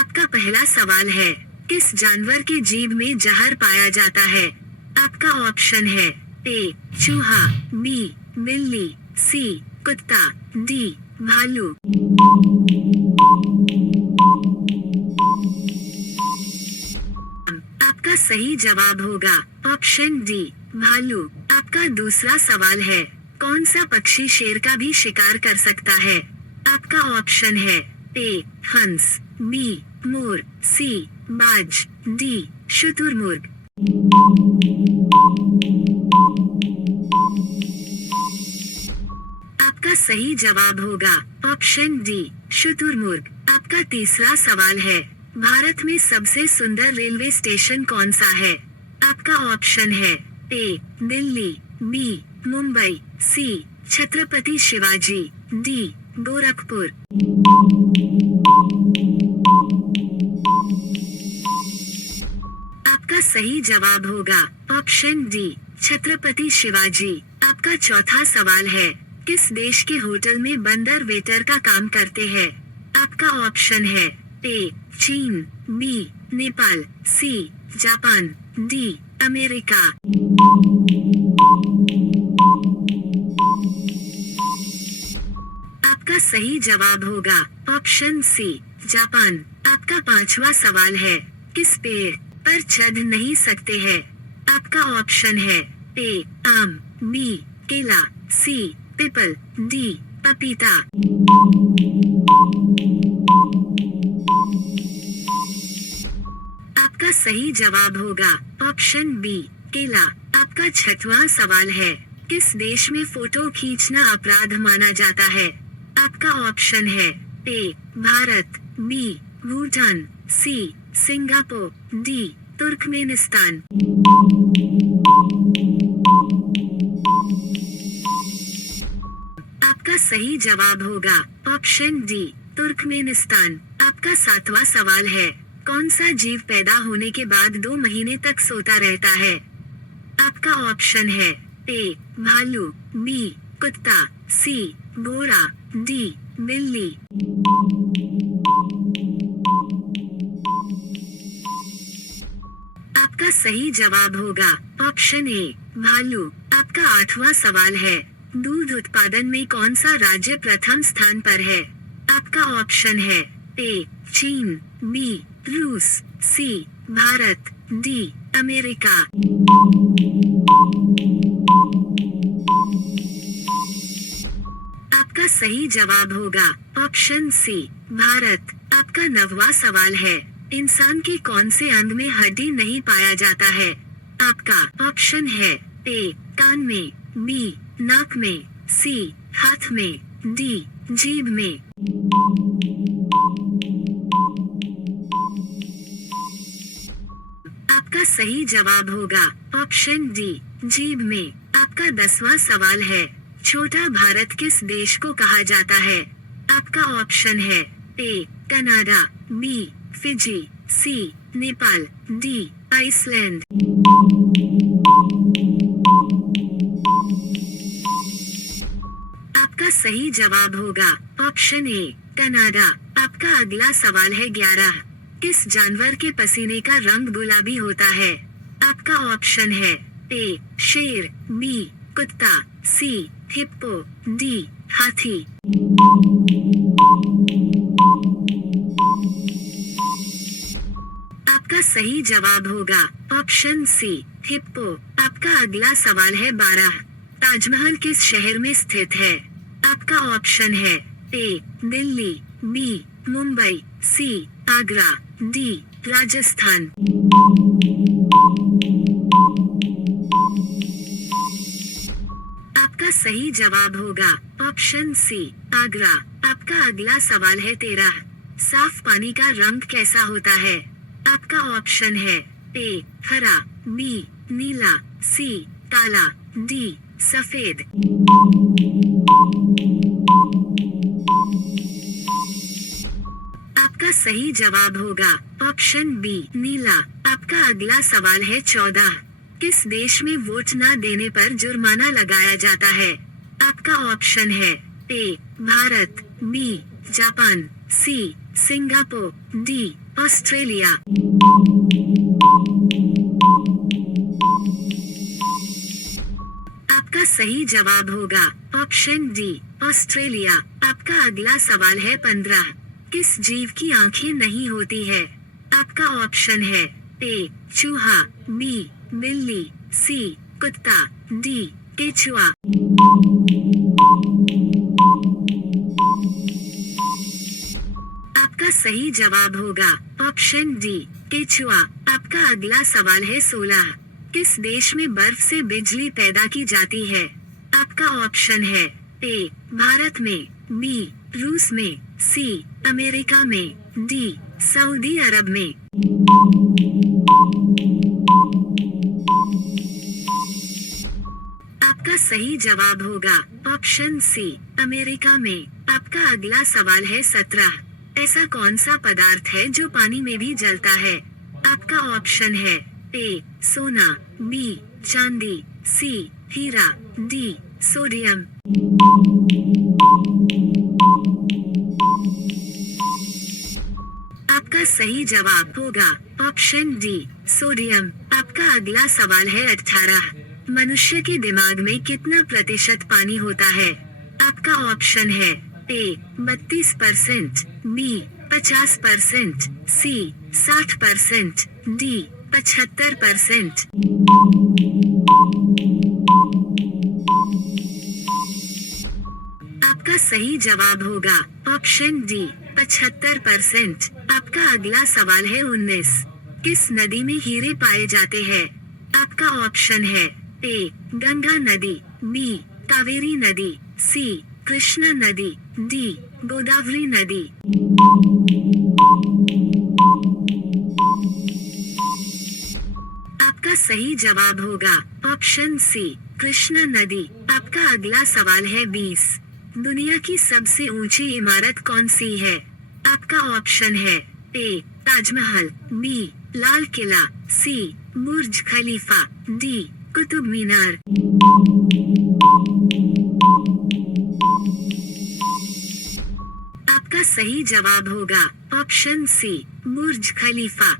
आपका पहला सवाल है, किस जानवर के जीभ में जहर पाया जाता है? आपका ऑप्शन है ए चूहा, बी बिल्ली, सी कुत्ता, डी भालू। आपका सही जवाब होगा ऑप्शन डी भालू। आपका दूसरा सवाल है, कौन सा पक्षी शेर का भी शिकार कर सकता है? आपका ऑप्शन है ए हंस, बी मोर, सी बाज, डी शुतुरमुर्ग। आपका सही जवाब होगा ऑप्शन डी शुतुरमुर्ग। आपका तीसरा सवाल है, भारत में सबसे सुंदर रेलवे स्टेशन कौन सा है? आपका ऑप्शन है ए दिल्ली, बी मुंबई, सी छत्रपति शिवाजी, डी गोरखपुर। आपका सही जवाब होगा ऑप्शन डी छत्रपति शिवाजी। आपका चौथा सवाल है, किस देश के होटल में बंदर वेटर का काम करते हैं? आपका ऑप्शन है ए चीन, B Nepal, C Japan, D America. आपका सही जवाब होगा ऑप्शन सी जापान। आपका पांचवा सवाल है, किस पेड़ पर चढ़ नहीं सकते हैं? आपका ऑप्शन है ए आम, बी केला, सी पीपल, डी पपीता। आपका सही जवाब होगा ऑप्शन बी केला। आपका छठवां सवाल है, किस देश में फोटो खींचना अपराध माना जाता है? आपका ऑप्शन है A Bharat, B Bhutan, C Singapore, D Turkmenistan. आपका सही जवाब होगा ऑप्शन डी तुर्कमेनिस्तान। आपका सातवां सवाल है, कौन सा जीव पैदा होने के बाद 2 महीने तक सोता रहता है? आपका ऑप्शन है ए भालू, बी कुत्ता, सी घोड़ा, डी बिल्ली। आपका सही जवाब होगा ऑप्शन ए भालू। आपका आठवां सवाल है, दूध उत्पादन में कौन सा राज्य प्रथम स्थान पर है? आपका ऑप्शन है ए चीन, बी रूस, सी भारत, डी अमेरिका। आपका सही जवाब होगा ऑप्शन सी भारत। आपका 9वां सवाल है, इंसान के कौन से अंग में हड्डी नहीं पाया जाता है? आपका ऑप्शन है ए कान में, बी नाक में, सी हाथ में, डी जीभ में। आपका सही जवाब होगा ऑप्शन डी जीभ में। आपका 10वां सवाल है, छोटा भारत किस देश को कहा जाता है? आपका ऑप्शन है A Canada, B Fiji, C Nepal, D Iceland. आपका सही जवाब होगा ऑप्शन ए कनाडा। आपका अगला सवाल है 11, किस जानवर के पसीने का रंग गुलाबी होता है? आपका ऑप्शन है ए शेर, बी कुत्ता, सी हिप्पो, डी हाथी। आपका सही जवाब होगा ऑप्शन सी हिप्पो। आपका अगला सवाल है 12, ताजमहल किस शहर में स्थित है? आपका ऑप्शन है ए दिल्ली, बी मुंबई, सी आगरा, डी राजस्थान। आपका सही जवाब होगा ऑप्शन सी आगरा। आपका अगला सवाल है 13, साफ पानी का रंग कैसा होता है? आपका ऑप्शन है ए हरा, बी नीला, सी काला, डी सफेद। आपका सही जवाब होगा ऑप्शन बी नीला। आपका अगला सवाल है 14, किस देश में वोट न देने पर जुर्माना लगाया जाता है? आपका ऑप्शन है A Bharat, B Japan, C Singapore, D Australia. आपका सही जवाब होगा ऑप्शन डी ऑस्ट्रेलिया। आपका अगला सवाल है 15। किस जीव की आंखें नहीं होती है? आपका ऑप्शन है ए चूहा, बी बिल्ली, सी कुत्ता, डी केचुआ। आपका सही जवाब होगा ऑप्शन डी केचुआ। आपका अगला सवाल है 16। किस देश में बर्फ से बिजली पैदा की जाती है? आपका ऑप्शन है ए भारत में, बी रूस में, सी अमेरिका में, डी सऊदी अरब में। आपका सही जवाब होगा ऑप्शन सी अमेरिका में। आपका अगला सवाल है 17। ऐसा कौन सा पदार्थ है जो पानी में भी जलता है? आपका ऑप्शन है ए सोना, बी चांदी, सी हीरा, डी सोडियम। आपका सही जवाब होगा ऑप्शन डी सोडियम। आपका अगला सवाल है 18। मनुष्य के दिमाग में कितना प्रतिशत पानी होता है? आपका ऑप्शन है ए 32%, बी 50%, सी 60%, डी 75%। आपका सही जवाब होगा ऑप्शन डी 75%। आपका अगला सवाल है 19। किस नदी में हीरे पाए जाते हैं? आपका ऑप्शन है ए गंगा नदी, बी कावेरी नदी, सी कृष्णा नदी, डी गोदावरी नदी। आपका सही जवाब होगा ऑप्शन सी कृष्णा नदी। आपका अगला सवाल है 20। दुनिया की सबसे ऊंची इमारत कौन सी है? आपका ऑप्शन है ए ताजमहल, बी लाल किला, सी बुर्ज खलीफा, डी कुतुब मीनार। आपका सही जवाब होगा ऑप्शन सी बुर्ज खलीफा।